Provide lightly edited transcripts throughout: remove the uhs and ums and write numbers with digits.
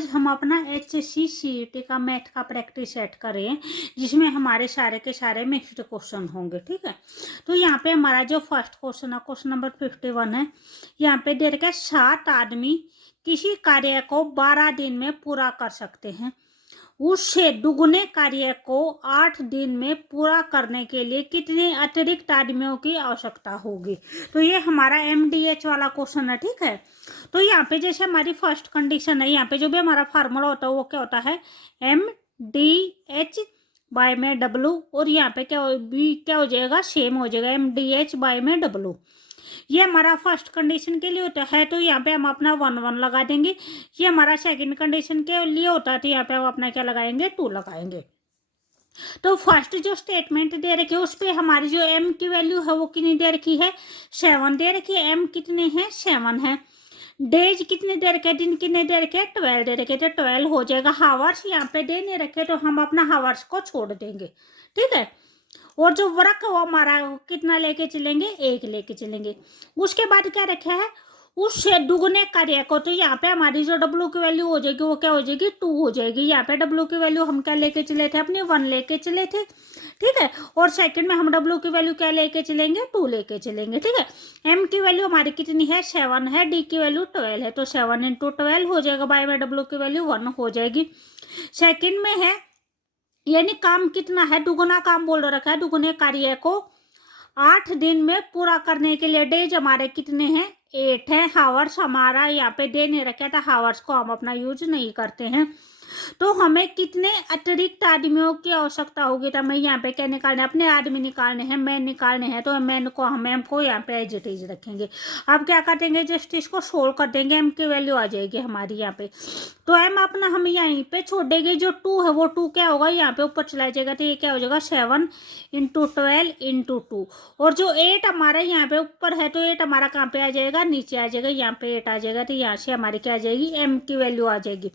आज हम अपना HSC-CET का मैथ का प्रैक्टिस सेट करें, जिसमें हमारे सारे के सारे मिक्स्ड क्वेश्चन होंगे। ठीक है, तो यहाँ पे हमारा जो फर्स्ट क्वेश्चन है, क्वेश्चन नंबर 51 है। यहाँ पे दे रखा है 7 आदमी किसी कार्य को 12 दिन में पूरा कर सकते हैं। उससे दुगने कार्य को 8 दिन में पूरा करने के लिए कितने अतिरिक्त आदमियों की आवश्यकता होगी। तो ये हमारा MDH वाला क्वेश्चन है। ठीक है, तो यहाँ पे जैसे हमारी फर्स्ट कंडीशन है, यहाँ पे जो भी हमारा फार्मूला होता है वो क्या होता है, MDH बाय में W, और यहाँ पे क्या हो जाएगा, सेम हो जाएगा MDH बाय में W। ये हमारा फर्स्ट कंडीशन के लिए होता है, तो यहाँ पे हम अपना 1 1 लगा देंगे। ये हमारा सेकंड कंडीशन के लिए होता है, तो यहाँ पे हम अपना क्या लगाएंगे, 2 लगाएंगे। तो फर्स्ट जो स्टेटमेंट दे रखी है उस पर हमारी जो M की वैल्यू है वो कितनी दे रखी है, 7 दे रखी है। M कितने हैं, 7 है। डेज कितने दे रखे, दिन कितने दे रखे, 12 दे रखे, तो 12 हो जाएगा। हावर्स यहाँ पे दे नहीं रखे, तो हम अपना हावर्स को छोड़ देंगे। ठीक है, और जो वर्क वो हमारा कितना लेके चलेंगे, 1 लेके चलेंगे। उसके बाद क्या रखा है, उससे दुगने कार्य को, तो यहाँ पे हमारी जो W की वैल्यू हो जाएगी वो क्या हो जाएगी, 2 हो जाएगी। यहाँ पे W की वैल्यू हम क्या लेके चले थे, अपने 1 लेके चले थे। ठीक है, और सेकंड में हम W की वैल्यू क्या लेके चलेंगे, 2 लेके चलेंगे। ठीक है, M की वैल्यू हमारी कितनी है, 7 है। D की वैल्यू 12 है, तो 7 × 12 हो जाएगा। बाय में W की वैल्यू 1 हो जाएगी। सेकंड में है, यानी काम कितना है, दुगुना काम बोल रखा है। दुगुने कार्य को 8 दिन में पूरा करने के लिए डेज हमारे कितने हैं, 8 है। हावर्स हमारा यहाँ पे दे नहीं रखा था, हावर्स को हम अपना यूज नहीं करते हैं। तो हमें कितने अतिरिक्त आदमियों की आवश्यकता होगी, तो हमें यहाँ पे क्या निकालना है, अपने आदमी निकालने हैं, मैन निकालने हैं। तो मैन को हम M को यहाँ पे एज इट इज रखेंगे। अब क्या कर देंगे, जस्ट इसको सोल्व कर देंगे, M की वैल्यू आ जाएगी हमारी यहाँ पे। तो M अपना हम यहीं पे छोड़ देंगे। जो 2 है वो 2 क्या होगा, यहाँ पे ऊपर चला जाएगा, तो ये क्या हो जाएगा, 7 × 12 × 2। और जो 8 हमारा यहाँ पे ऊपर है, तो 8 हमारा कहाँ पे आ जाएगा, नीचे आ जाएगा। यहाँ पे 8 आ जाएगा, तो यहाँ से हमारी क्या आ जाएगी, M की वैल्यू आ जाएगी।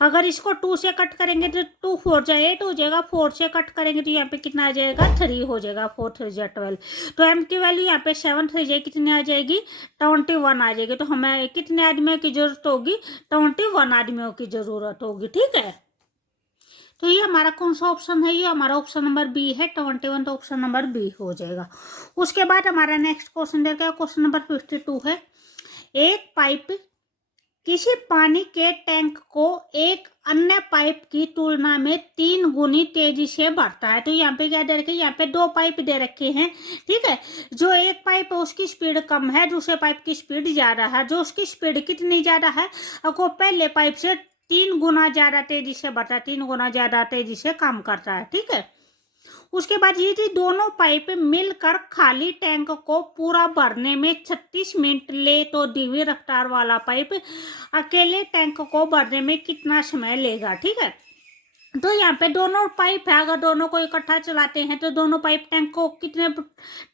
अगर इसको 2 से कट करेंगे तो 2 4 जा 8 हो जाएगा। 4 से कट करेंगे तो यहाँ पे कितना आ जाएगा, 3 हो जाएगा। 4 3 जा 12। तो M की वैल्यू यहाँ पे 7 3 जा कितनी आ जाएगी, 21 आ जाएगी। तो हमें कितने आदमियों की जरूरत होगी, 21 आदमियों की जरूरत होगी। ठीक है, तो ये हमारा कौन सा ऑप्शन है, ये हमारा ऑप्शन नंबर B है, 21। तो ऑप्शन नंबर B हो जाएगा। उसके बाद हमारा नेक्स्ट क्वेश्चन देखा, क्वेश्चन नंबर 52 है। एक पाइप किसी पानी के टैंक को एक अन्य पाइप की तुलना में 3 गुनी तेजी से बढ़ता है। तो यहाँ पे क्या दे रखे, यहाँ पे 2 पाइप दे रखे हैं। ठीक है, जो एक पाइप है उसकी स्पीड कम है, दूसरे पाइप की स्पीड ज्यादा है। जो उसकी स्पीड कितनी ज्यादा है, वो पहले पाइप से 3 गुना ज्यादा तेजी से बढ़ता है, 3 गुना ज्यादा तेजी से काम करता है। ठीक है, उसके बाद ये दोनों पाइप मिलकर खाली टैंक को पूरा भरने में 36 मिनट ले, तो धीमी रफ्तार वाला पाइप अकेले टैंक को भरने में कितना समय लेगा। ठीक है, तो यहाँ पे दोनों पाइप है, अगर दोनों को इकट्ठा चलाते हैं तो दोनों पाइप टैंक को कितने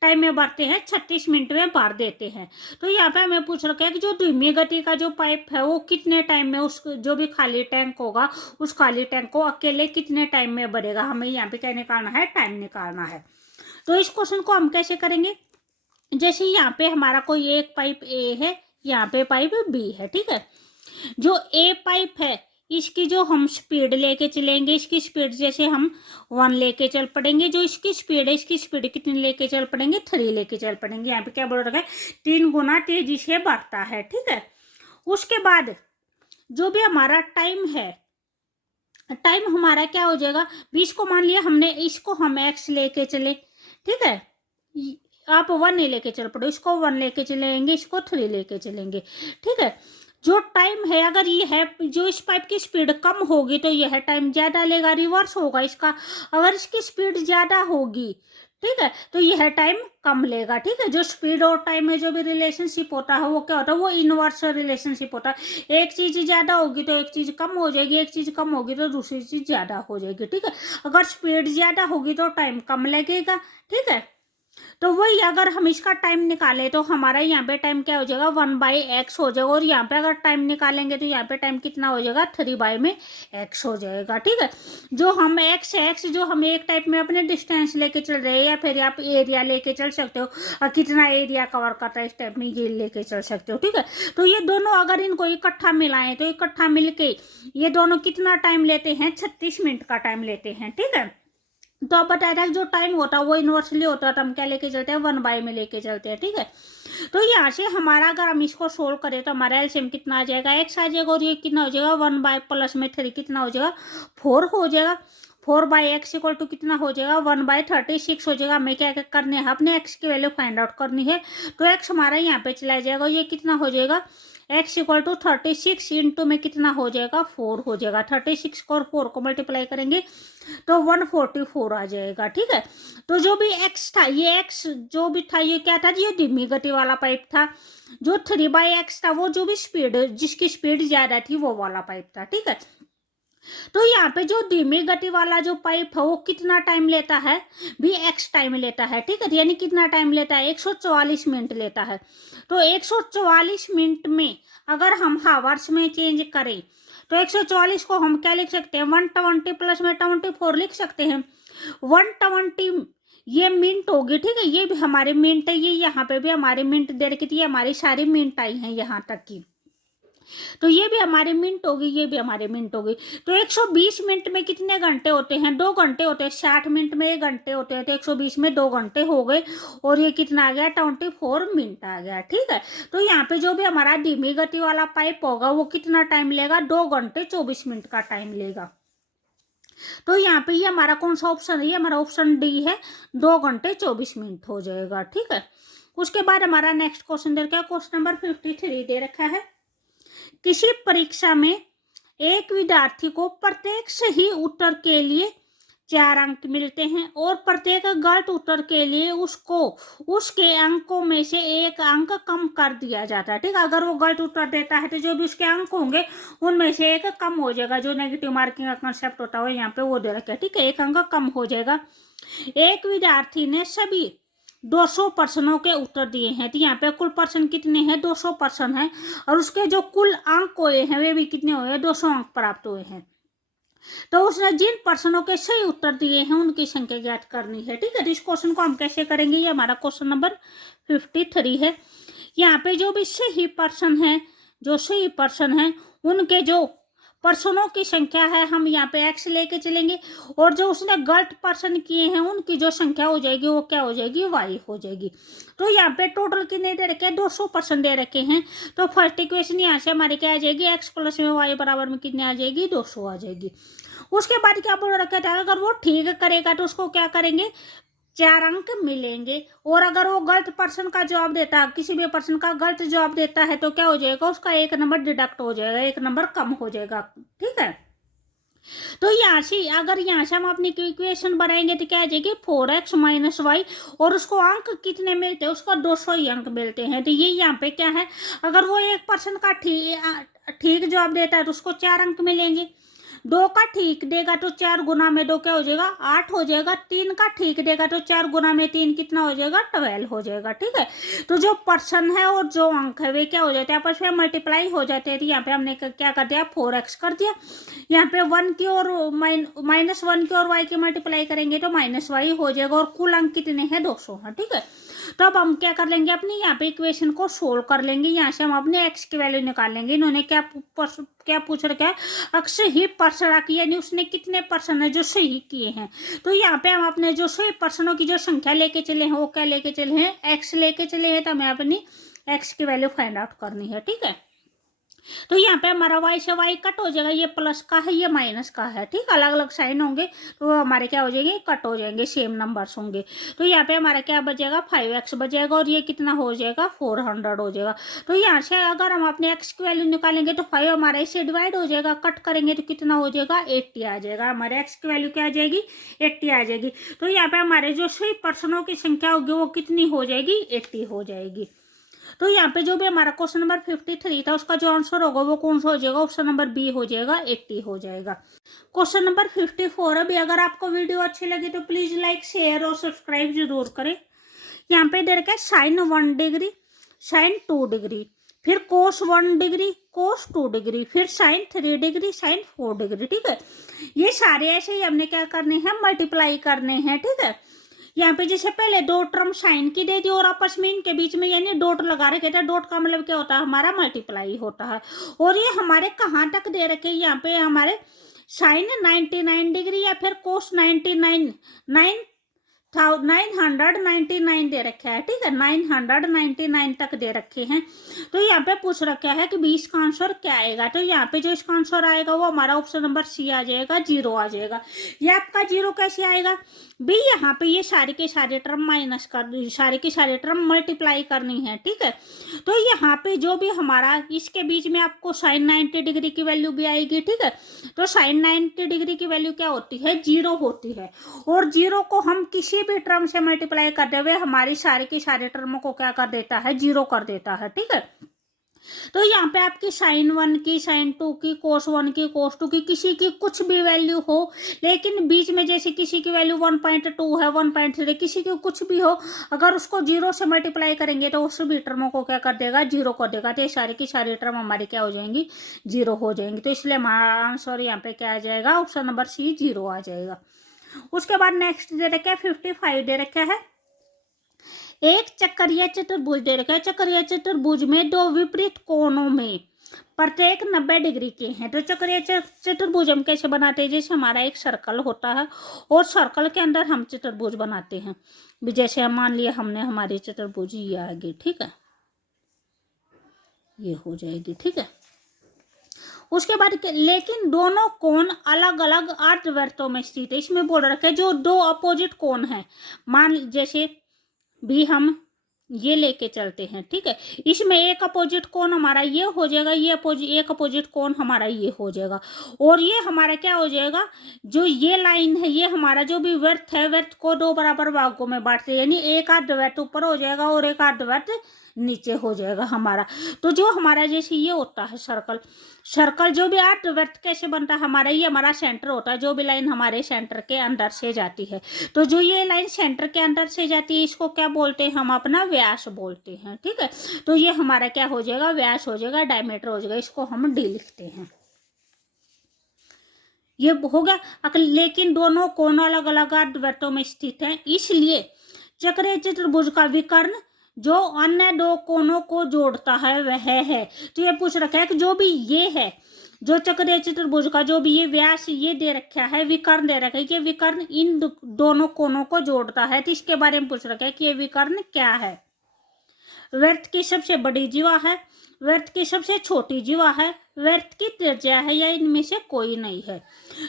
टाइम में भरते हैं, 36 मिनट में भर देते हैं। तो यहाँ पे हमें पूछ रखा है कि जो धीमी गति का जो पाइप है वो कितने टाइम में उस जो भी खाली टैंक होगा उस खाली टैंक को अकेले कितने टाइम में भरेगा। हमें यहाँ पे क्या निकालना है, टाइम निकालना है। तो इस क्वेश्चन को हम कैसे करेंगे, जैसे यहाँ पे हमारा कोई एक पाइप A है, यहाँ पे पाइप B है। ठीक है, जो A पाइप है इसकी जो हम स्पीड लेके चलेंगे, इसकी स्पीड जैसे हम 1 लेके चल पड़ेंगे। जो इसकी स्पीड है, इसकी स्पीड कितनी लेके चल पड़ेंगे, 3 लेके चल पड़ेंगे। यहाँ पे क्या बोल रखा है, 3 गुना तेजी से बढ़ता है। ठीक है, उसके बाद जो भी हमारा टाइम है, टाइम हमारा क्या हो जाएगा, 20 को मान लिया हमने, इसको हम x लेके चले। ठीक है, आप 1 नहीं लेके चल पड़ो, इसको 1 लेके चलेंगे, इसको 3 लेके चलेंगे। ठीक है, जो टाइम है, अगर ये है जो इस पाइप की स्पीड कम होगी तो यह टाइम ज्यादा लेगा, रिवर्स होगा इसका। अगर इसकी स्पीड ज्यादा होगी, ठीक है, तो यह टाइम कम लेगा। ठीक है, जो स्पीड और टाइम में जो भी रिलेशनशिप होता है वो क्या होता है, वो इनवर्स रिलेशनशिप होता है। एक चीज ज्यादा होगी तो एक चीज कम हो जाएगी, एक चीज कम होगी तो दूसरी चीज ज्यादा हो जाएगी। ठीक है, अगर स्पीड ज्यादा होगी तो टाइम कम लगेगा। ठीक है, तो वही अगर हम इसका टाइम निकालें तो हमारा यहाँ पे टाइम क्या हो जाएगा, 1/x हो जाएगा। और यहाँ पे अगर टाइम निकालेंगे तो यहाँ पे टाइम कितना हो जाएगा, 3 में x हो जाएगा। ठीक है, जो हम x जो हम एक टाइप में अपने डिस्टेंस लेके चल रहे हैं, या फिर आप एरिया लेके चल सकते हो, और कितना एरिया कवर करता है इस टाइप में ये लेके चल सकते हो। ठीक है, तो ये दोनों अगर इनको इकट्ठा मिलाएं तो इकट्ठा मिलके ये दोनों कितना टाइम लेते हैं, 36 मिनट का टाइम लेते हैं। ठीक है, तो आप बताया था जो टाइम होता है वो इन्वर्सली होता है, तो हम क्या लेके चलते हैं, 1 में लेके चलते हैं। ठीक है, तो यहाँ से हमारा अगर हम इसको सोल्व करें तो हमारा एलसीएम कितना आ जाएगा, x आ जाएगा। और ये कितना हो जाएगा, 1 प्लस में 3 कितना हो जाएगा, 4 हो जाएगा। 4/x इक्वल टू कितना हो जाएगा, 1/36 हो जाएगा। हमें क्या क्या करने है, अपने x की वैल्यू फाइंड आउट करनी है। तो x हमारा यहाँ पे चला जाएगा, ये कितना हो जाएगा, x इक्वल टू 36 इंटू में कितना हो जाएगा, 4 हो जाएगा। 36 को और 4 को मल्टीप्लाई करेंगे तो 144 आ जाएगा। ठीक है, तो जो भी x था, ये x जो भी था ये क्या था, ये धीमी गति वाला पाइप था। जो 3/x था वो जो भी स्पीड, जिसकी स्पीड ज्यादा थी वो वाला पाइप था। ठीक है, तो यहाँ पे जो धीमी गति वाला जो पाइप है वो कितना टाइम लेता है, भी x टाइम लेता है। ठीक है, यानी कितना टाइम लेता है, 144 मिनट लेता है। तो 144 मिनट में अगर हम हावर्स में चेंज करें तो 144 को हम क्या लिख सकते हैं, 120 प्लस में 24 लिख सकते हैं। 120 ये मिनट होगी। ठीक है, ये भी हमारे मिनट है, ये यहाँ पे भी हमारे मिनट दे रखी थी, हमारी सारी मिनट आई हैं यहाँ तक की। तो ये भी हमारे मिनट होगी, ये भी हमारे मिनट होगी। तो 120 मिनट में कितने घंटे होते हैं, 2 घंटे होते हैं। 60 मिनट में 1 घंटे होते हैं, तो 120 में 2 घंटे हो गए। और ये कितना आ गया, 24 मिनट आ गया। ठीक है, तो यहाँ पे जो भी हमारा धीमी गति वाला पाइप होगा वो कितना टाइम लेगा, 2 घंटे 24 मिनट का टाइम लेगा। तो यहाँ पे ये हमारा कौन सा ऑप्शन है, ये हमारा ऑप्शन डी है, 2 घंटे 24 मिनट हो जाएगा। ठीक है, उसके बाद हमारा नेक्स्ट क्वेश्चन दे रखा है, क्वेश्चन नंबर 53 दे रखा है। किसी परीक्षा में एक विद्यार्थी को प्रत्येक सही उत्तर के लिए 4 अंक मिलते हैं और प्रत्येक गलत उत्तर के लिए उसको उसके अंकों में से 1 अंक कम कर दिया जाता है। ठीक है, अगर वो गलत उत्तर देता है तो जो भी उसके अंक होंगे उनमें से 1 कम हो जाएगा। जो नेगेटिव मार्किंग का कंसेप्ट होता है यहाँ पे वो दे रखा है। ठीक है, 1 अंक कम हो जाएगा। एक विद्यार्थी ने सभी 200 प्रश्नों के उत्तर दिए हैं। तो यहाँ पे कुल प्रश्न कितने हैं, 200 प्रश्न है। और उसके जो कुल अंक हुए हैं वे भी कितने हुए हैं, 200 अंक प्राप्त हुए हैं। तो उसने जिन प्रश्नों के सही उत्तर दिए हैं उनकी संख्या ज्ञात करनी है। ठीक है, तो इस क्वेश्चन को हम कैसे करेंगे, ये हमारा क्वेश्चन नंबर 53 है। यहाँ पे जो भी सही प्रश्न है, जो सही प्रश्न है उनके जो प्रश्नों की संख्या है हम यहाँ पे x लेके चलेंगे। और जो उसने गलत प्रश्न किए हैं उनकी जो संख्या हो जाएगी वो क्या हो जाएगी, y हो जाएगी। तो यहाँ पे टोटल कितने दे रखे हैं, 200 प्रश्न दे रखे हैं। तो फर्स्ट इक्वेशन यहाँ से हमारी क्या आ जाएगी, x प्लस में y बराबर में कितने आ जाएगी, 200 आ जाएगी। उसके बाद क्या बोल रखा था, अगर वो ठीक करेगा तो उसको क्या करेंगे, 4 अंक मिलेंगे। और अगर वो गलत प्रश्न का जवाब देता है, किसी भी प्रश्न का गलत जवाब देता है तो क्या हो जाएगा, उसका 1 नंबर डिडक्ट हो जाएगा, 1 नंबर कम हो जाएगा। ठीक है, तो यहाँ से अगर यहाँ से हम अपनी इक्वेशन बनाएंगे तो क्या आ जाएगी, 4x माइनस वाई। और उसको अंक कितने मिलते हैं, उसको 200 ही अंक मिलते हैं। तो ये यहाँ पे क्या है, अगर वो 1 प्रश्न का ठीक जवाब देता है तो उसको 4 अंक मिलेंगे। 2 का ठीक देगा तो 4 गुना में 2 क्या हो जाएगा, 8 हो जाएगा। 3 का ठीक देगा तो 4 गुना में 3 कितना हो जाएगा, 12 हो जाएगा। ठीक है, तो जो पर्सन है और जो अंक है वे क्या हो जाते हैं, आपस में मल्टीप्लाई हो जाते हैं। तो यहाँ पे हमने क्या कर दिया, 4x कर दिया। यहाँ पे 1 की और -1 की और y की मल्टीप्लाई करेंगे तो -y हो जाएगा। और कुल अंक कितने हैं, 200 है। ठीक है, तो अब हम क्या कर लेंगे, अपनी यहाँ पे इक्वेशन को सोल्व कर लेंगे। यहाँ से हम अपने x की वैल्यू निकाल लेंगे। इन्होंने क्या पूछ रखा है, अक्सर ही प्रश्न की, यानी उसने कितने प्रश्न है जो सही किए हैं। तो यहाँ पे हम अपने जो सही प्रश्नों की जो संख्या लेके चले हैं वो क्या लेके चले हैं, x लेके चले हैं। तो हमें अपनी x की वैल्यू फाइंड आउट करनी है। ठीक है, तो यहाँ पे हमारा y से y कट हो जाएगा, ये प्लस का है ये माइनस का है। ठीक, अलग अलग साइन होंगे तो हमारे क्या हो जाएंगे, कट हो जाएंगे, सेम नंबर्स होंगे। तो यहाँ पे हमारा क्या बचेगा, 5x बचेगा। और ये कितना हो जाएगा, 400 हो जाएगा। तो यहाँ से अगर हम अपने x की वैल्यू निकालेंगे तो 5 हमारा इससे डिवाइड हो जाएगा, कट करेंगे तो कितना हो जाएगा, 80 आ जाएगा। हमारे x की वैल्यू क्या आ जाएगी, 80 आ जाएगी। तो यहाँ पे हमारे जो सही प्रश्नों की संख्या होगी वो कितनी हो जाएगी, 80 हो जाएगी। तो यहाँ पे जो भी हमारा क्वेश्चन नंबर 53 था उसका जो आंसर होगा वो कौन सा हो जाएगा, ऑप्शन नंबर बी हो जाएगा, 80 हो जाएगा। क्वेश्चन नंबर 54 है भी, अगर आपको वीडियो अच्छी लगी तो प्लीज लाइक शेयर और सब्सक्राइब जरूर करें। यहाँ पे दे रखा है साइन 1 डिग्री, साइन 2 डिग्री, फिर कोस 1 डिग्री, कोस 2 डिग्री, फिर साइन 3 डिग्री, साइन 4 डिग्री। ठीक है, ये सारे ऐसे ही हमने क्या करने हैं, मल्टीप्लाई करने हैं। ठीक है, यहाँ पे जैसे पहले दो टर्म साइन की दे दी और आपस में इनके बीच में यानी डॉट लगा रखे थे। डॉट का मतलब क्या होता है, हमारा मल्टीप्लाई होता है। और ये हमारे कहाँ तक दे रखे, यहाँ पे हमारे साइन 99 डिग्री या फिर कोस 999 दे रखा है। ठीक है, 999 तक दे रखे हैं। तो यहाँ पे पूछ रखा है कि 20 का आंसर क्या आएगा। तो यहाँ पे जो इसका आंसर आएगा वो हमारा ऑप्शन नंबर सी आ जाएगा, 0 आ जाएगा। ये आपका 0 कैसे आएगा भी, यहाँ पे ये सारे के सारे टर्म माइनस कर, सारे के सारे टर्म मल्टीप्लाई करनी है। ठीक है, तो यहाँ पे जो भी हमारा इसके बीच में आपको साइन 90 डिग्री की वैल्यू भी आएगी। ठीक है, तो साइन 90 डिग्री की वैल्यू क्या होती है, 0 होती है। और 0 को हम किसी भी टर्म से मल्टीप्लाई करते हुए हमारी सारे के सारे टर्मों को क्या कर देता है, 0 कर देता है। ठीक है, तो यहाँ पे आपकी साइन 1 की, साइन 2 की, कोस 1 की, कोस 2 की, किसी की कुछ भी वैल्यू हो, लेकिन बीच में जैसे किसी की वैल्यू 1.2 है, 1.3, किसी की कुछ भी हो, अगर उसको 0 से मल्टीप्लाई करेंगे तो उस भी टर्मों को क्या कर देगा, 0 कर देगा। तो ये सारी की सारी टर्म हमारी क्या हो जाएंगी, 0 हो जाएंगी। तो इसलिए हमारा आंसर यहाँ पे क्या आ जाएगा, ऑप्शन नंबर सी 0 आ जाएगा। उसके बाद नेक्स्ट दे रखा है 55 दे रखा है, एक चक्रीय चतुर्भुज दे रखा है। चक्रीय चतुर्भुज में दो विपरीत कोणों में प्रत्येक 90 डिग्री के हैं। तो चक्रीय चतुर्भुज हम कैसे बनाते हैं, जैसे हमारा एक सर्कल होता है और सर्कल के अंदर हम चतुर्भुज बनाते हैं। जैसे हम मान लिया हमने हमारी चतुर्भुज ये आ गई। ठीक है, ये हो जाएगी। ठीक है, उसके बाद लेकिन दोनों कोण अलग अलग अर्धवृत्तों में स्थित है। इसमें बोल रखा है जो दो अपोजिट कोण है, मान जैसे भी हम ये लेके चलते हैं। ठीक है, इसमें एक अपोजिट कोण हमारा ये हो जाएगा, ये एक अपोजिट कोण हमारा ये हो जाएगा। और ये हमारा क्या हो जाएगा, जो ये लाइन है ये हमारा जो भी वृत्त है, वृत्त को दो बराबर भागों में बांटते हैं, यानी एक अर्धवृत्त ऊपर हो जाएगा और एक अर्धवृत्त नीचे हो जाएगा हमारा। तो जो हमारा जैसे ये होता है सर्कल, सर्कल जो भी अर्धवृत्त कैसे बनता है हमारा, ये हमारा सेंटर होता है, जो भी लाइन हमारे सेंटर के अंदर से जाती है। तो जो ये लाइन सेंटर के अंदर से जाती है इसको क्या बोलते हैं, हम अपना व्यास बोलते हैं। ठीक है, तो ये हमारा क्या हो जाएगा, व्यास हो जाएगा, डायमीटर हो जाएगा, इसको हम डी लिखते हैं। ये हो गया। लेकिन दोनों कोण अलग अलग अर्धवृत्तों में स्थित हैं, इसलिए चक्रीय चतुर्भुज का विकर्ण जो अन्य दो कोणों को जोड़ता है वह है। तो ये पूछ रखा है कि जो भी ये है, जो चक्रीय चतुर्भुज का जो भी ये व्यास ये दे रखा है, विकर्ण दे रखा है, कि विकर्ण इन दोनों कोणों को जोड़ता है। तो इसके बारे में पूछ रखा है कि ये विकर्ण क्या है। वृत्त की सबसे बड़ी जीवा है, वृत्त की सबसे छोटी जीवा है, वृत्त की त्रिज्या है, या इनमें से कोई नहीं है।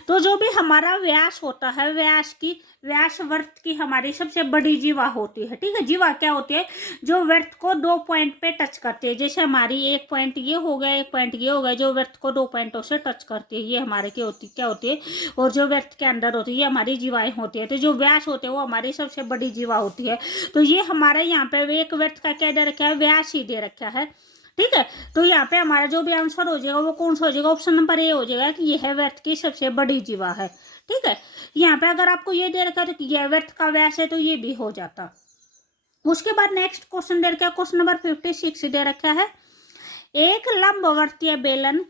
तो जो भी हमारा व्यास होता है, व्यास वृत्त की हमारी सबसे बड़ी जीवा होती है। ठीक है, जीवा क्या होती है, जो वृत्त को दो पॉइंट पे टच करती है। जैसे हमारी एक पॉइंट ये हो गया, एक पॉइंट ये हो गया, जो वृत्त को दो पॉइंटों से टच करती है, ये हमारे क्या होती है, और जो वृत्त के अंदर होती है ये हमारी जीवाएं होती है। तो जो व्यास होते हैं वो हमारी सबसे बड़ी जीवा होती है। तो ये हमारा यहाँ पे एक वृत्त का क्या दे रखा है, व्यास ही दे रखा है। ठीक है, तो यहाँ पे हमारा जो भी आंसर हो जाएगा वो कौन सा हो जाएगा, ऑप्शन नंबर ए हो जाएगा कि यह वृत्त की सबसे बड़ी जीवा है। ठीक है, यहाँ पे अगर आपको ये दे रखा है तो यह वृत्त का व्यास है तो ये भी हो जाता। उसके बाद नेक्स्ट क्वेश्चन दे रखा है, क्वेश्चन नंबर 56 दे रखा है, एक लंबवर्तीय बेलन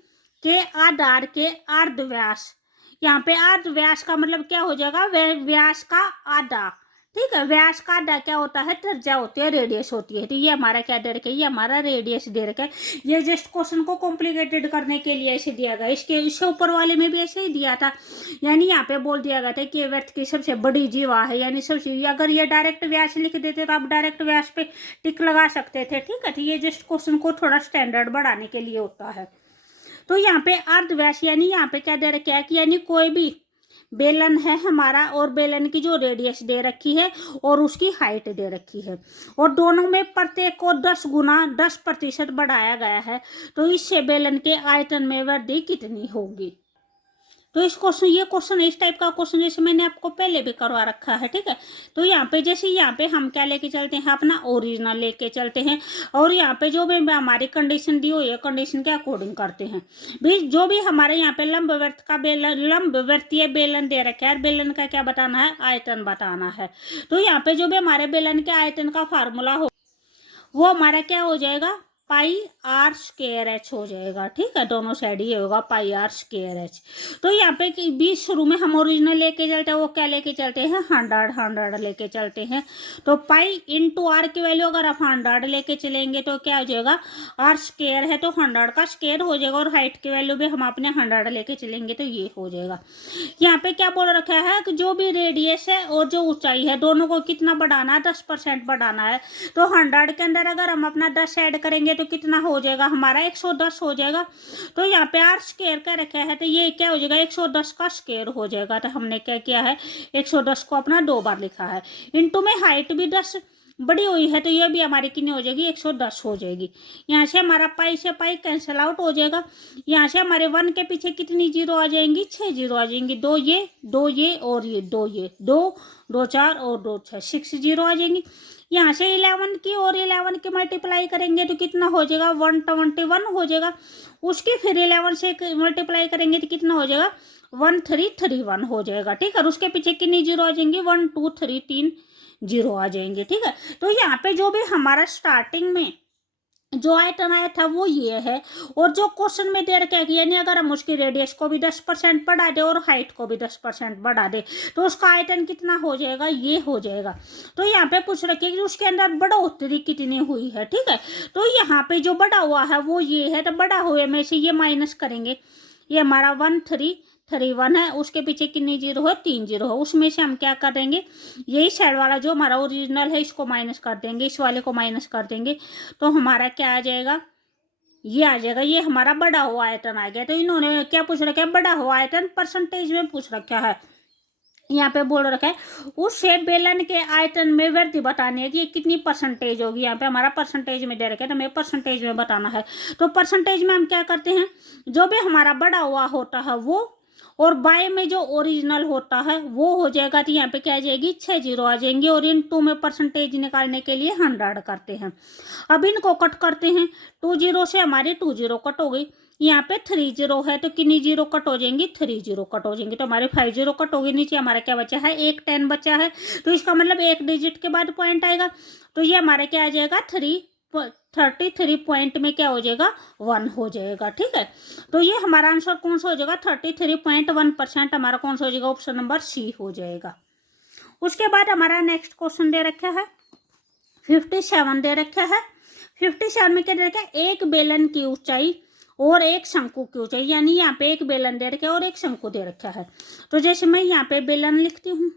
के आधार के अर्धव्यास। यहाँ पे अर्धव्यास का मतलब क्या हो जाएगा, व्यास का आधा। ठीक है, व्यास का आधा क्या होता है, त्रिज्या होती है, रेडियस होती है। तो ये हमारा क्या दे रखा है, ये हमारा रेडियस दे रखा है। ये जस्ट क्वेश्चन को कॉम्प्लिकेटेड करने के लिए ऐसे दिया गया, इससे ऊपर वाले में भी ऐसे ही दिया था। यानी यहाँ पे बोल दिया गया था कि ये वृत्त की सबसे बड़ी जीवा है, यानी सबसे, अगर ये डायरेक्ट व्यास लिख देते तो आप डायरेक्ट व्यास पे टिक लगा सकते थे। ठीक है, तो ये जस्ट क्वेश्चन को थोड़ा स्टैंडर्ड बढ़ाने के लिए होता है। तो यहाँ पे अर्धव्यास यानी यहाँ पे क्या दे रखा है कि यानी कोई भी बेलन है हमारा और बेलन की जो रेडियस दे रखी है और उसकी हाइट दे रखी है, और दोनों में प्रत्येक को 10 गुना 10% बढ़ाया गया है। तो इससे बेलन के आयतन में वृद्धि कितनी होगी। तो इस क्वेश्चन, ये क्वेश्चन इस टाइप का क्वेश्चन जैसे मैंने आपको पहले भी करवा रखा है, ठीक है। तो यहाँ पे जैसे यहाँ पे हम क्या लेके चलते हैं, अपना ओरिजिनल लेके चलते हैं, और यहाँ पे जो भी हमारी कंडीशन दी हुई है कंडीशन के अकॉर्डिंग करते हैं भी। जो भी हमारे यहाँ पे लंबवर्त का बेलन, लंबवर्तीय बेलन दे रखा है, बेलन का क्या बताना है, आयतन बताना है। तो यहाँ पे जो भी हमारे बेलन के आयतन का फार्मूला हो वो हमारा क्या हो जाएगा, पाई आर स्क्वायर एच हो जाएगा, ठीक है। दोनों साइड ये होगा पाई आर स्क्वायर एच। तो यहाँ पे कि बीच शुरू में हम ओरिजिनल लेके चलते हैं, वो क्या लेके चलते हैं, 100 लेके चलते हैं। तो पाई इंटू आर की वैल्यू अगर आप 100 लेके चलेंगे तो क्या हो जाएगा, आर स्क्वायर है तो 100 का स्क्वायर हो जाएगा, और हाइट की वैल्यू भी हम अपने 100 लेके चलेंगे तो ये हो जाएगा। यहाँ पे क्या बोल रखा है कि जो भी रेडियस है और जो ऊंचाई है दोनों को कितना बढ़ाना है, 10% बढ़ाना है। तो 100 के अंदर अगर हम अपना 10 ऐड करेंगे तो कितना हो जाएगा, हमारा 110 हो जाएगा। तो यहाँ पे आर स्क्वायर का रखा है तो ये क्या हो जाएगा, 110 का स्क्वायर हो जाएगा। तो हमने क्या किया है, 110 को अपना 2 बार लिखा है। इंटू में हाइट भी 10 बड़ी हुई है तो ये भी हमारी कितनी हो जाएगी, 110 हो जाएगी। यहाँ से हमारा पाई से पाई कैंसिल आउट हो जाएगा। यहाँ से हमारे 1 के पीछे कितनी जीरो आ जाएंगी, 6 जीरो आ जाएंगी। 2 ये और ये 2 ये 2 2 4 और 2 6 6 जीरो आ जाएंगी। यहाँ से 11 की और 11 की मल्टीप्लाई करेंगे तो कितना हो जाएगा, 121 हो जाएगा। उसके फिर 11 से मल्टीप्लाई करेंगे तो कितना हो जाएगा, 1331 हो जाएगा, ठीक है। और उसके पीछे कितनी जीरो आ जाएंगी, 1 2 3 3 जीरो आ जाएंगे, ठीक है। तो यहाँ पे जो भी हमारा स्टार्टिंग में जो आयतन आया था वो ये है, और जो क्वेश्चन में दे रखा है यानी अगर हम उसकी रेडियस को भी 10% बढ़ा दे और हाइट को भी 10% बढ़ा दे तो उसका आयतन कितना हो जाएगा, ये हो जाएगा। तो यहाँ पे पूछ रखिए कि उसके अंदर बढ़ोतरी कितनी हुई है, ठीक है। तो यहाँ पे जो बढ़ा हुआ है वो ये है, तो बढ़ा हुए में से ये माइनस करेंगे, ये हमारा 1331 है, उसके पीछे कितनी जीरो है, 3 जीरो है। उसमें से हम क्या कर देंगे, यही साइड वाला जो हमारा ओरिजिनल है इसको माइनस कर देंगे, इस वाले को माइनस कर देंगे। तो हमारा क्या आ जाएगा, ये आ जाएगा, ये हमारा बढ़ा हुआ आयतन आ गया। तो इन्होंने क्या पूछ रखा है, बढ़ा हुआ आयतन परसेंटेज में पूछ रखा है। यहाँ पे बोल रखा है उस शेप बेलन के आयतन में वृद्धि बतानी है कि ये कितनी परसेंटेज होगी। यहाँ पे हमारा परसेंटेज में दे रखा है तो हमें परसेंटेज में बताना है। तो परसेंटेज में हम क्या करते हैं, जो भी हमारा बढ़ा हुआ होता है वो, और बाय में जो ओरिजिनल होता है वो हो जाएगा। तो यहाँ पे क्या आ जाएगी, 6 जीरो आ जाएंगी, और इन 2 में परसेंटेज निकालने के लिए 100 करते हैं। अब इनको कट करते हैं, 2 जीरो से हमारी 2 जीरो कट हो गई। यहाँ पे 3 जीरो है तो कितनी जीरो कट हो जाएंगी, 3 जीरो कट हो जाएंगी। तो हमारे 5 जीरो कट होगी। नीचे हमारा क्या बचा है, एक 10 बचा है, तो इसका मतलब एक डिजिट के बाद पॉइंट आएगा। तो ये हमारा क्या आ जाएगा, 33 पॉइंट में क्या हो जाएगा, 1 हो जाएगा, ठीक है। तो ये हमारा आंसर कौन सा हो जाएगा, 33.1% हमारा कौन सा हो जाएगा, ऑप्शन नंबर सी हो जाएगा। उसके बाद हमारा नेक्स्ट क्वेश्चन दे रखा है 57 दे रखा है। 57 में क्या दे रखा है, एक बेलन की ऊंचाई और एक शंकु की ऊंचाई, यानी यहाँ पे एक बेलन दे रखा है और एक शंकु दे रखा है। तो जैसे मैं यहाँ पे बेलन लिखती हूँ,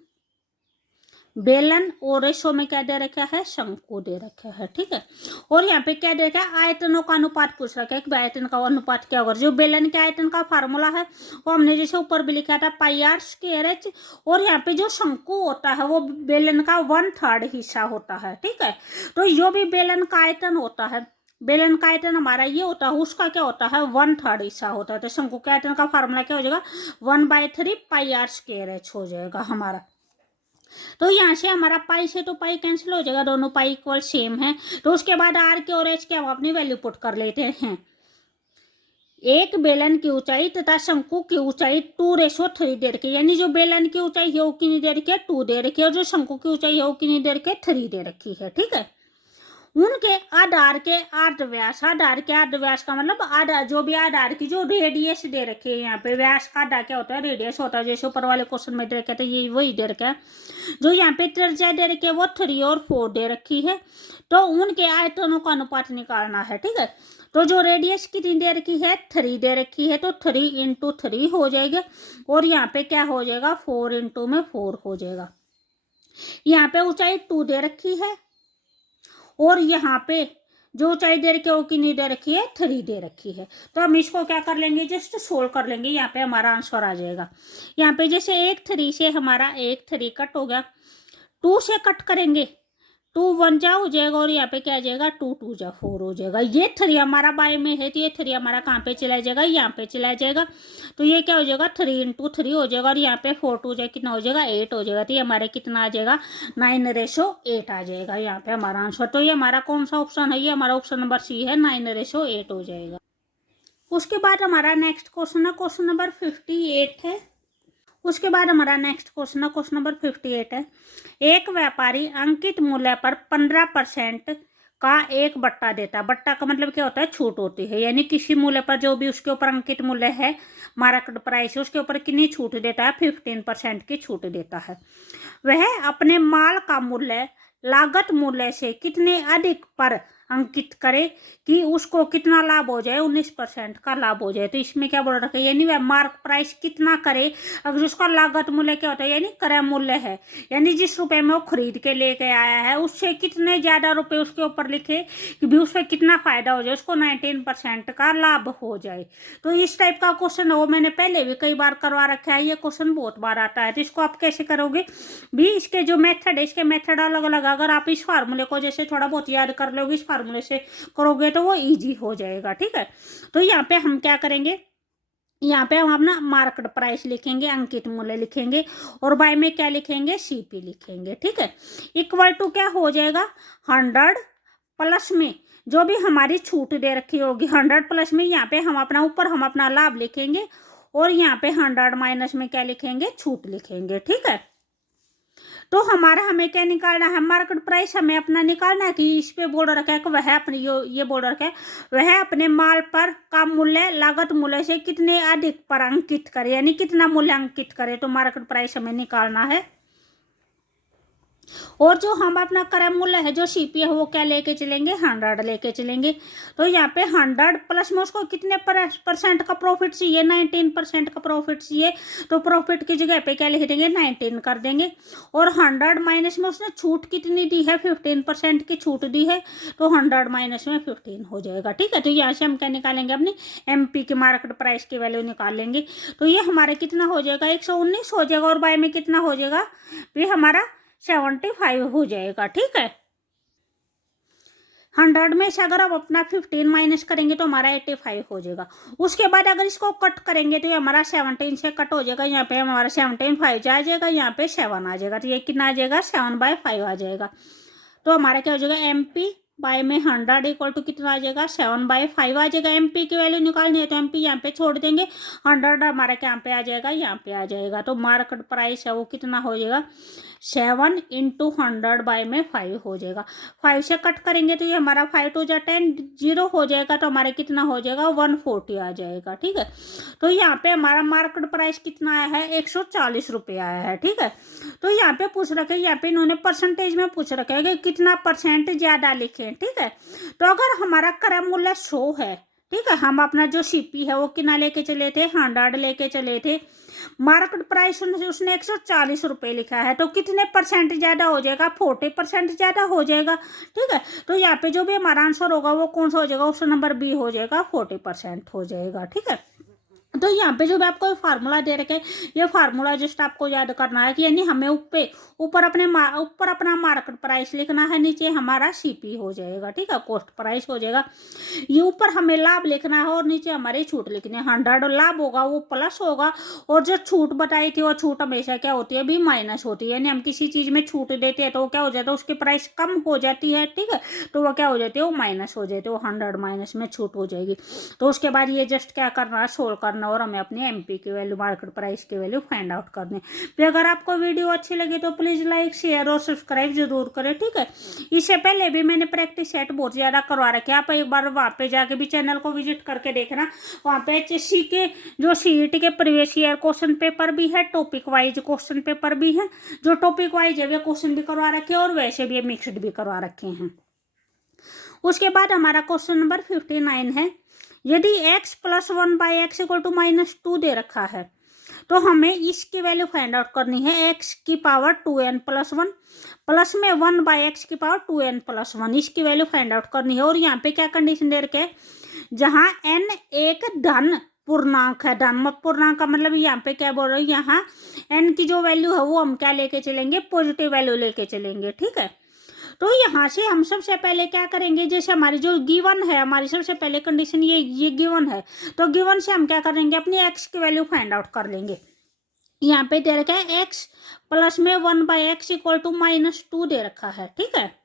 बेलन, और रेशो में क्या दे रखा है, शंकु दे रखा है, ठीक है। और यहाँ पे क्या दे रखा है, आयतनों का अनुपात पूछ रखा है कि आयतन का अनुपात क्या होगा। जो बेलन के आयतन का फार्मूला है वो हमने जैसे ऊपर भी लिखा था, पाई आर स्क्वायर एच। और यहाँ पे जो शंकु होता है वो बेलन का 1/3 हिस्सा होता है, ठीक है। तो जो भी बेलन का आयतन होता है, बेलन का आयतन हमारा ये होता है, उसका क्या होता है, 1/3 हिस्सा होता है। तो शंकु के आयतन का फार्मूला क्या हो जाएगा, 1/3 पाई आर स्क्वायर एच हो जाएगा हमारा। तो यहाँ से हमारा पाई से तो पाई कैंसिल हो जाएगा, दोनों पाई इक्वल सेम है। तो उसके बाद आर के और एच के हम अपनी वैल्यू पुट कर लेते हैं। एक बेलन की ऊंचाई तथा शंकु की ऊंचाई 2:3 दे रखी है, यानी जो बेलन की ऊंचाई है वो कितनी दे रखी है, 2 दे रखी है, और जो शंकु की ऊंचाई है वो कितनी दे रखी है, 3 दे रखी है, ठीक है। उनके आधार के अर्धव्यास, आधार के अर्धव्यास का मतलब आधार, जो भी आधार की जो रेडियस दे रखी है, यहाँ पे व्यास का आधार क्या होता है, रेडियस होता है। जैसे ऊपर वाले क्वेश्चन में दे रखे थे ये वही दे रखा है। जो यहाँ पे त्रिज्या दे रखी है वो 3 और 4 दे रखी है। तो उनके आयतनों का अनुपात निकालना है, ठीक है। तो जो रेडियस कितनी दे रखी है, 3 दे रखी है, तो 3 × 3 हो जाएगा। और यहाँ पे क्या हो जाएगा, 4 × 4 हो जाएगा। यहाँ पे ऊंचाई 2 दे रखी है, और यहाँ पे जो ऊंचाई दे रखी है वो कितनी दे रखी है, 3 दे रखी है। तो हम इसको क्या कर लेंगे, जस्ट सोल्व कर लेंगे, यहाँ पे हमारा आंसर आ जाएगा। यहाँ पे जैसे एक 3 से हमारा एक 3 कट हो गया, 2 से कट करेंगे 2 1 जा हो जाएगा और यहाँ पे क्या आ जाएगा 2 2 जा 4 हो जाएगा। ये 3 हमारा बाय में है तो ये 3 हमारा कहाँ पे चला जाएगा, यहाँ पे चला जाएगा। तो ये क्या हो जाएगा 3 इंटू 3 हो जाएगा और यहाँ पे 4 2 जा कितना हो जाएगा 8 हो जाएगा। तो ये हमारे कितना आ जाएगा 9:8 आ जाएगा यहाँ पे हमारा आंसर। तो ये हमारा कौन सा ऑप्शन है, ये हमारा ऑप्शन नंबर सी है, 9:8 हो जाएगा। उसके बाद हमारा नेक्स्ट क्वेश्चन है क्वेश्चन नंबर 58 है। उसके बाद हमारा नेक्स्ट क्वेश्चन है क्वेश्चन नंबर 58 है। एक व्यापारी अंकित मूल्य पर 15% का एक बट्टा देता है। बट्टा का मतलब क्या होता है, छूट होती है, यानी किसी मूल्य पर जो भी उसके ऊपर अंकित मूल्य है, मार्केट प्राइस है, उसके ऊपर कितनी छूट देता है, 15% की छूट देता है। वह अपने माल का मूल्य लागत मूल्य से कितने अधिक पर अंकित करे कि उसको कितना लाभ हो जाए, 19% का लाभ हो जाए। तो इसमें क्या बोल रखा है, यानी वह मार्क प्राइस कितना करे अगर उसका लागत मूल्य क्या होता है, यानी क्रय मूल्य है, यानी जिस रुपए में वो खरीद के लेके आया है उससे कितने ज्यादा रुपए उसके ऊपर लिखे कि भी उससे कितना फायदा हो जाए, उसको 19% का लाभ हो जाए। तो इस टाइप का क्वेश्चन वो मैंने पहले भी कई बार करवा रखा है, ये क्वेश्चन बहुत बार आता है। तो इसको आप कैसे करोगे भी, इसके जो मेथड है, इसके मेथड अलग अलग, अगर आप इस फार्मूले को जैसे थोड़ा बहुत याद कर लोगे, इस फार्मूले से करोगे तो वो इजी हो जाएगा। ठीक है, तो यहाँ पे हम क्या करेंगे, यहाँ पे हम अपना मार्केट प्राइस लिखेंगे, अंकित मूल्य लिखेंगे और बाय में क्या लिखेंगे, सीपी लिखेंगे। ठीक है, इक्वल टू क्या हो जाएगा 100 प्लस में जो भी हमारी छूट दे रखी होगी 100 प्लस में, यहाँ पे हम अपना ऊपर हम अपना लाभ लिखेंगे और यहाँ पे 100 माइनस में क्या लिखेंगे, छूट लिखेंगे। ठीक है, तो हमारा हमें क्या निकालना है, मार्केट प्राइस हमें अपना निकालना है कि इस पे बोल रखा है कि वह अपनी ये बोल रखा है वह अपने माल पर का मूल्य लागत मूल्य से कितने अधिक पर अंकित करे, यानी कितना मूल्य अंकित करे। तो मार्केट प्राइस हमें निकालना है और जो हम अपना क्रय मूल्य है जो सीपी है वो क्या लेके चलेंगे, 100 लेके चलेंगे। तो यहाँ पे 100 प्लस में उसको कितने परसेंट का प्रॉफिट चाहिए, 19% का प्रॉफिट चाहिए। तो प्रॉफिट की जगह पे क्या लिख देंगे, 19 कर देंगे और 100 माइनस में उसने छूट कितनी दी है, 15% की छूट दी है। तो 100 माइनस में 15 हो जाएगा। ठीक है, तो यहाँ से हम क्या निकालेंगे, अपनी एमपी की मार्केट प्राइस की वैल्यू निकाल लेंगे। तो ये हमारे कितना हो जाएगा, 119 हो जाएगा और बाय में कितना हो जाएगा, ये हमारा 75 हो जाएगा। ठीक है, 100 में से अगर आप अपना 15 माइनस करेंगे तो हमारा 85 हो जाएगा। उसके बाद अगर इसको कट करेंगे तो ये हमारा 17 से कट हो जाएगा, यहाँ पे हमारा 17 आ जाएगा, यहाँ पे 7 आ जाएगा। तो ये कितना आ जाएगा, 7/5 आ जाएगा। तो हमारा क्या हो जाएगा, एमपी बाय में 100 इक्वल टू कितना आ जाएगा, 7/5 आ जाएगा। एमपी की वैल्यू निकालनी है तो एमपी यहाँ पे छोड़ देंगे, 100 हमारा क्या पे आ जाएगा, यहाँ पे आ जाएगा। तो मार्केट प्राइस है वो कितना हो जाएगा, 7 इंटू 100 बाय में 5 हो जाएगा। 5 से कट करेंगे तो ये हमारा 5 2 जा 10 0 हो जाएगा। तो हमारे कितना हो जाएगा, 140 आ जाएगा। ठीक है, तो यहाँ पे हमारा मार्केट प्राइस कितना आया है, 140 रुपये आया है। ठीक है, तो यहाँ पे पूछ रखे, यहाँ पे इन्होंने परसेंटेज में पूछ रखा है कि कितना परसेंट ज्यादा लिखें। ठीक है, तो अगर हमारा क्रय मूल्य 100 है, ठीक है, हम अपना जो सीपी है वो कितना लेके चले थे, 100 लेके चले थे, मार्केट प्राइस उसने 140 रुपये लिखा है, तो कितने परसेंट ज्यादा हो जाएगा, 40% ज्यादा हो जाएगा। ठीक है, तो यहाँ पे जो भी हमारा आंसर होगा वो कौन सा हो जाएगा, ऑप्शन नंबर बी हो जाएगा, 40% हो जाएगा। ठीक है, तो यहाँ पे जो भी आपको फार्मूला दे रखे, ये फार्मूला जस्ट आपको याद करना है कि यानी हमें ऊपर अपना मार्केट प्राइस लिखना है, नीचे हमारा सीपी हो जाएगा। ठीक है, कॉस्ट प्राइस हो जाएगा। ये ऊपर हमें लाभ लिखना है और नीचे हमारी छूट लिखनी है। 100 लाभ होगा वो प्लस होगा और जो छूट बताई थी वो छूट हमेशा क्या होती है, भी माइनस होती है। यानी हम किसी चीज में छूट देते हैं तो वो क्या हो जाता है, उसकी प्राइस कम हो जाती है। ठीक है, तो वो क्या हो जाती है, वो माइनस हो जाती है, वो 100 माइनस में छूट हो जाएगी। तो उसके बाद ये जस्ट क्या करना है, सोल्व करना और हमें अपनी एमपी की वैल्यू, मार्केट प्राइस की वैल्यू फाइंड आउट करनी। फिर अगर आपको वीडियो अच्छी लगी तो प्लीज लाइक शेयर और सब्सक्राइब जरूर करें। ठीक है, इससे पहले भी मैंने प्रैक्टिस सेट बहुत ज्यादा करवा रखे, आप एक बार वहाँ पे जाके भी चैनल को विजिट करके देखना। वहाँ पे एचएससी के जो सीईटी के प्रीवियस ईयर क्वेश्चन पेपर भी है, टॉपिक वाइज क्वेश्चन पेपर भी है, जो टॉपिक वाइज है वे क्वेश्चन भी करवा रखे हैं और वैसे भी मिक्सड भी करवा रखे हैं। उसके बाद हमारा क्वेश्चन नंबर 59 है, यदि x + 1/x = -2 दे रखा है तो हमें इसकी वैल्यू फाइंड आउट करनी है, x की पावर 2n+1 प्लस में 1/x की पावर 2n+1, इसकी वैल्यू फाइंड आउट करनी है। और यहाँ पे क्या कंडीशन दे रखे है, जहाँ n एक धन पूर्णांक है, धन पूर्णांक का मतलब यहाँ पे क्या बोल रहे हैं, यहाँ n की जो वैल्यू है वो हम क्या लेके चलेंगे, पॉजिटिव वैल्यू लेके चलेंगे। ठीक है, तो यहाँ से हम सबसे पहले क्या करेंगे, जैसे हमारी जो गिवन है, हमारी सबसे पहले कंडीशन ये गिवन है, तो गिवन से हम क्या करेंगे, अपनी एक्स की वैल्यू फाइंड आउट कर लेंगे। यहाँ पे दे रखा है एक्स प्लस में 1/x इक्वल टू -2 दे रखा है, ठीक है।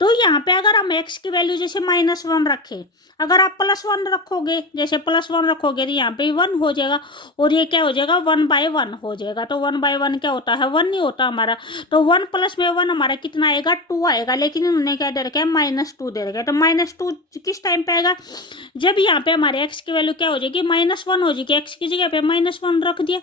तो यहाँ पे अगर हम x की वैल्यू जैसे -1 रखें, अगर आप +1 रखोगे, जैसे +1 रखोगे तो यहाँ पे 1 हो जाएगा, और ये क्या हो जाएगा 1/1 हो जाएगा। तो 1/1 क्या होता है, 1 नहीं होता हमारा। तो 1 प्लस में 1 हमारा कितना आएगा, 2 आएगा। लेकिन इन्होंने क्या दे रखा है, -2 दे रखा है। तो -2 किस टाइम पे आएगा, जब यहाँ पे हमारे x की वैल्यू क्या हो जाएगी, -1 हो जाएगी। x की जगह पे -1 रख दिया,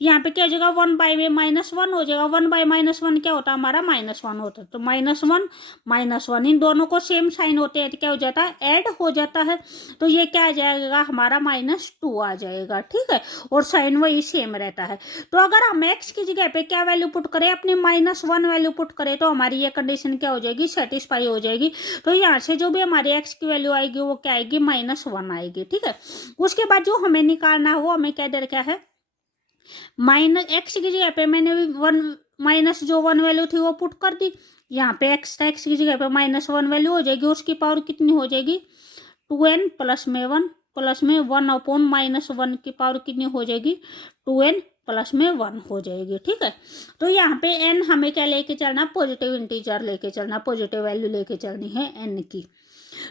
यहाँ पे क्या हो जाएगा, 1/-1 हो जाएगा। 1/-1 क्या होता है हमारा, -1 होता है। तो -1 -1 इन दोनों को सेम साइन होते हैं तो क्या हो जाता है, ऐड हो जाता है। तो ये क्या आ जाएगा हमारा, -2 आ जाएगा, ठीक है। और साइन वही सेम रहता है। तो अगर हम x की जगह पे क्या वैल्यू पुट करें, अपनी -1 वैल्यू पुट करें, तो हमारी ये कंडीशन क्या हो जाएगी, सेटिस्फाई हो जाएगी। तो यहाँ से जो भी हमारी x की वैल्यू आएगी वो क्या आएगी, -1 आएगी, ठीक है। उसके बाद जो हमें निकालना है वो हमें क्या दे रखा है, -x की जगह पे मैंने जो 1 वैल्यू थी वो पुट कर दी। यहाँ पे x की जगह पे -1 वैल्यू हो जाएगी, उसकी पावर कितनी हो जाएगी, 2n प्लस में 1/-1 की पावर कितनी हो जाएगी, 2n प्लस में 1 हो जाएगी, ठीक है। तो यहाँ पे n हमें क्या लेके चलना, पॉजिटिव इंटीजर लेके चलना, पॉजिटिव वैल्यू लेके चलनी है n की।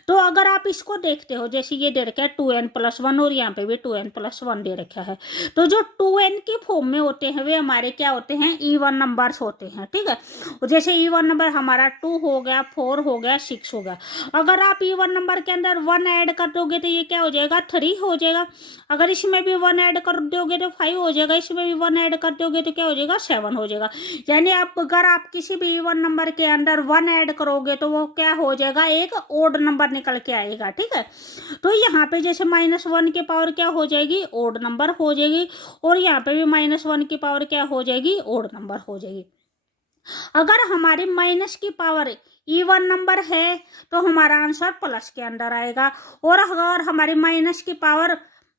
तो अगर आप इसको देखते हो, जैसे ये दे रखा है 2n प्लस 1 और यहाँ पे भी 2n प्लस 1 दे रखा है। तो जो 2n के फॉर्म में होते हैं वे हमारे क्या होते हैं, इवन नंबर्स होते हैं, ठीक है। और जैसे इवन नंबर हमारा 2 हो गया, 4 हो गया, 6 हो गया। अगर आप इवन नंबर के अंदर 1 ऐड कर दोगे तो ये क्या हो जाएगा, 3 हो जाएगा। अगर इसमें भी 1 ऐड कर दोगे तो 5 हो जाएगा, इसमें भी 1 ऐड कर दोगे तो क्या हो जाएगा, 7 हो जाएगा। यानी अगर आप किसी भी इवन नंबर के अंदर 1 ऐड करोगे तो वो क्या हो जाएगा, एक ओड नंबर निकल के आएगा, ठीक है। तो यहाँ पे जैसे -1 की पावर क्या हो जाएगी, ओड नंबर हो जाएगी, और यहाँ पे भी -1 की पावर क्या हो जाएगी, ओड नंबर हो जाएगी। अगर हमारी माइनस की पावर इवन नंबर है तो हमारा आंसर प्लस के अंदर आएगा, और अगर हमारी माइनस की पावर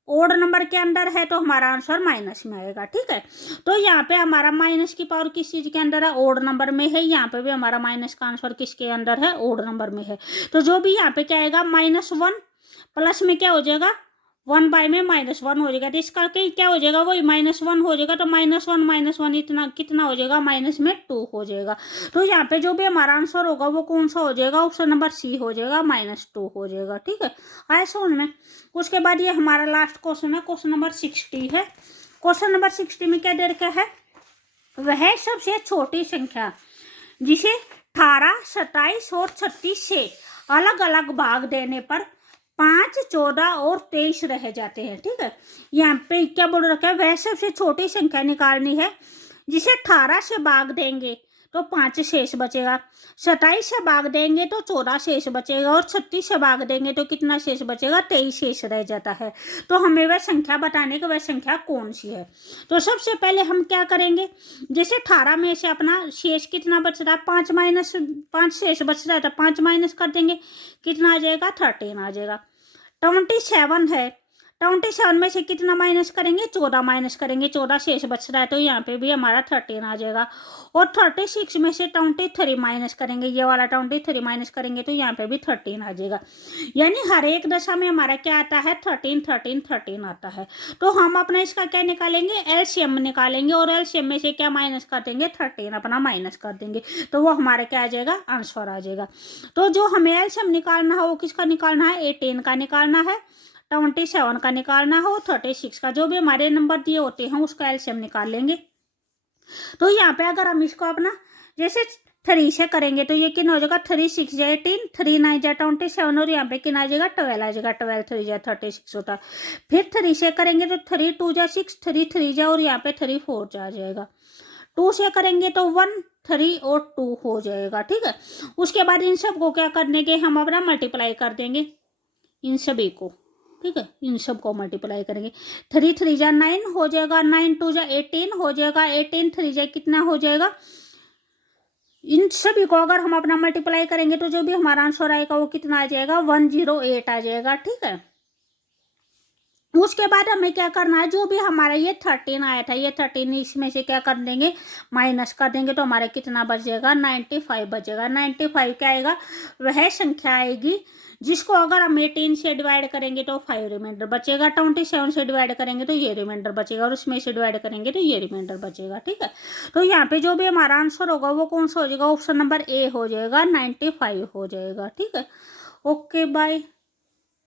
ओड नंबर के अंदर है तो हमारा आंसर माइनस में आएगा, ठीक है। तो यहाँ पे हमारा माइनस की पावर किस चीज के अंदर है, ओड नंबर में है। यहाँ पे भी हमारा माइनस का आंसर किसके अंदर है, ओड नंबर में है। तो जो भी यहाँ पे क्या आएगा, -1 प्लस में क्या हो जाएगा, 1/में -1 हो जाएगा। तो इसका क्या हो जाएगा, वही -1 हो जाएगा। तो -1 इतना कितना हो जाएगा, -2 हो जाएगा। तो यहाँ पे जो भी हमारा आंसर होगा वो कौन सा हो जाएगा, ऑप्शन नंबर सी हो जाएगा, -2 हो जाएगा, ठीक है। आए समझ में। उसके बाद ये हमारा लास्ट क्वेश्चन है, क्वेश्चन नंबर 60 है। क्वेश्चन नंबर 60 में क्या दे रखा है, वह सबसे छोटी संख्या जिसे 18, 27 और 36 से अलग अलग भाग देने पर 5, 14 और 23 रह जाते हैं, ठीक है। यहाँ पे क्या बोल रखा है, वह सबसे छोटी संख्या निकालनी है जिसे 18 से भाग देंगे तो 5 शेष बचेगा, 27 से भाग देंगे तो 14 शेष बचेगा, और 36 से भाग देंगे तो कितना शेष बचेगा, 23 शेष रह जाता है। तो हमें वह संख्या बताने की वह संख्या कौन सी है। तो सबसे पहले हम क्या करेंगे, जैसे 18 में से अपना शेष कितना बच रहा है, 5 शेष बच रहा है, तो 5 माइनस कर देंगे, कितना आ जाएगा, 13 आ जाएगा। 27 है, 27 में से कितना माइनस करेंगे, 14 माइनस करेंगे, 14 शेष बच रहा है, तो यहाँ पे भी हमारा 13 आ जाएगा। और 36 में से 23 माइनस करेंगे, ये वाला 23 माइनस करेंगे तो यहाँ पे भी 13 आ जाएगा। यानी हर एक दशा में हमारा क्या आता है, 13 13 13 आता है। तो हम अपना इसका क्या निकालेंगे, एलसीएम निकालेंगे, और एलसीएम में से क्या माइनस कर देंगे, 13 अपना माइनस कर देंगे, तो वो हमारा क्या आ जाएगा, आंसर आ जाएगा। तो जो हमें एलसीएम निकालना है वो किसका निकालना है, 18 का निकालना है, 27 का निकालना हो, 36 का, जो भी हमारे नंबर दिए होते हैं उसका एलसीएम निकाल लेंगे। तो यहाँ पे अगर हम इसको अपना जैसे 3 से करेंगे तो ये कितना हो जाएगा, 3 6 जा 18, 3 9 जा 27, और यहाँ पे कितना आ जाएगा, 12 आ जाएगा, 12 3 जा 36 होता है। फिर 3 से करेंगे तो 3 2 जा 6, 3 3 जा, और यहाँ पे 3 4 जा जाएगा। 2 से करेंगे तो 1 3 और 2 हो जाएगा, ठीक है। उसके बाद इन सब को क्या करने के, हम अपना मल्टीप्लाई कर देंगे इन सभी को, ठीक है। इन सब को मल्टीप्लाई करेंगे, 3 3 जा 9 हो जाएगा, 9 2 जा 18 हो जाएगा, 18 3 जा कितना हो जाएगा। इन सभी को अगर हम अपना मल्टीप्लाई करेंगे तो जो भी हमारा आंसर आएगा वो कितना आ जाएगा, 108 आ जाएगा, ठीक है। उसके बाद हमें क्या करना है, जो भी हमारा ये 13 आया था, ये 13 इसमें से क्या कर देंगे, माइनस कर देंगे, तो हमारा कितना बचेगा, 95 बचेगा। 95 क्या आएगा, वह संख्या आएगी जिसको अगर हम 18 से डिवाइड करेंगे तो 5 रिमाइंडर बचेगा, 27 से डिवाइड करेंगे तो ये रिमाइंडर बचेगा, और उसमें से डिवाइड करेंगे तो ये रिमाइंडर बचेगा। ठीक है, तो यहाँ पे जो भी हमारा आंसर होगा वो कौन सा हो जाएगा, ऑप्शन नंबर ए हो जाएगा, 95 हो जाएगा। ठीक है, ओके बाय।